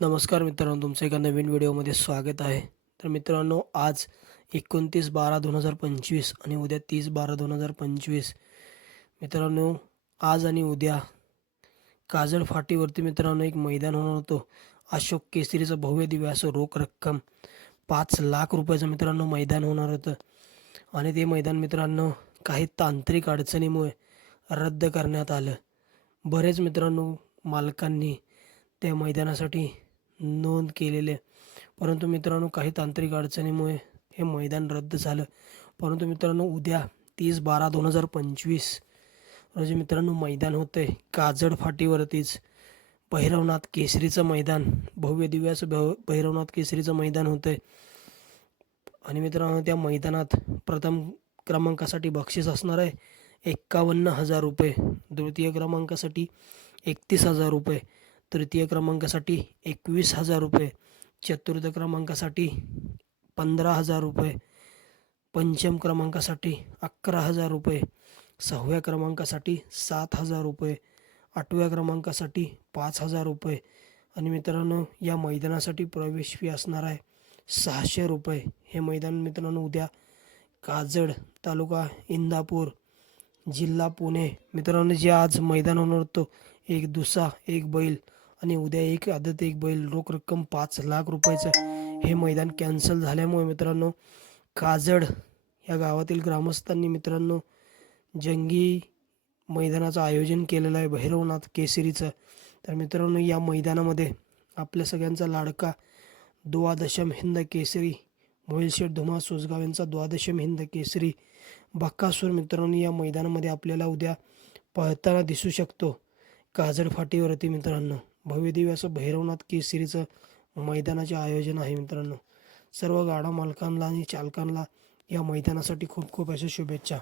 नमस्कार मित्रांनो तुमचं एका नवीन व्हिडिओमध्ये स्वागत आहे. तर मित्रांनो आज एकोणतीस बारा दोन हजार पंचवीस आणि उद्या तीस बारा दोन हजार पंचवीस. मित्रांनो आज आणि उद्या काजळ फाटीवरती मित्रांनो एक मैदान होणार होतं. अशोक केसरीचं भव्य दिव्य असं रोख रक्कम पाच लाख रुपयाचं मित्रांनो मैदान होणार होतं. आणि ते मैदान मित्रांनो काही तांत्रिक अडचणीमुळे रद्द करण्यात आलं. बरेच मित्रांनो मालकांनी त्या मैदानासाठी नोंद केलेले. परंतु मित्रांनो काही तांत्रिक अडचणीमुळे हे मैदान रद्द झालं. परंतु मित्रांनो उद्या तीस बारा दोन हजार पंचवीस रोजी मित्रांनो मैदान होतं आहे काजड फाटीवरतीच. भैरवनाथ केसरीचं मैदान भव्य दिव्याचं भव भैरवनाथ केसरीचं मैदान होतं आहे आणि मित्रांनो त्या मैदानात प्रथम क्रमांकासाठी बक्षीस असणार आहे एक्कावन्न हजार रुपये. द्वितीय क्रमांकासाठी एकतीस हजार रुपये. तृतीय क्रमांकासाठी एकवीस हजार रुपये चतुर्थ क्रमांकासाठी पंधरा हजार रुपये पंचम क्रमांकासाठी अकरा हजार रुपये सहाव्या क्रमांकासाठी सात हजार रुपये आठव्या क्रमांकासाठी पाच हजार रुपये आणि मित्रांनो या मैदानासाठी प्रवेश फी असणार आहे सहाशे रुपये. हे मैदान मित्रांनो उद्या काजड तालुका इंदापूर जिल्हा पुणे. मित्रांनो जे आज मैदान होणार होतं एक दुसा एक बैल. आणि उद्या एक आदत एक बैल रोख रक्कम पाच लाख रुपयाचं हे मैदान कॅन्सल झाल्यामुळे मित्रांनो काजड या गावातील ग्रामस्थांनी मित्रांनो जंगी मैदानाचं आयोजन केलेलं आहे. भैरवनाथ केसरीचं. तर मित्रांनो या मैदानामध्ये आपल्या सगळ्यांचा लाडका द्वादशम हिंद केसरी मोहिलशेठ धुमा सोसगाव यांचा द्वादशम हिंद केसरी बक्कासूर मित्रांनो या मैदानामध्ये आपल्याला उद्या पळताना दिसू शकतो. काजड फाटीवरती मित्रांनो. भव्य असं भैरवनाथ केसरीचं मैदानाचे आयोजन आहे मित्रांनो. सर्व गाडा मालकांना आणि चालकांना या मैदानासाठी खूप खूप अशा शुभेच्छा.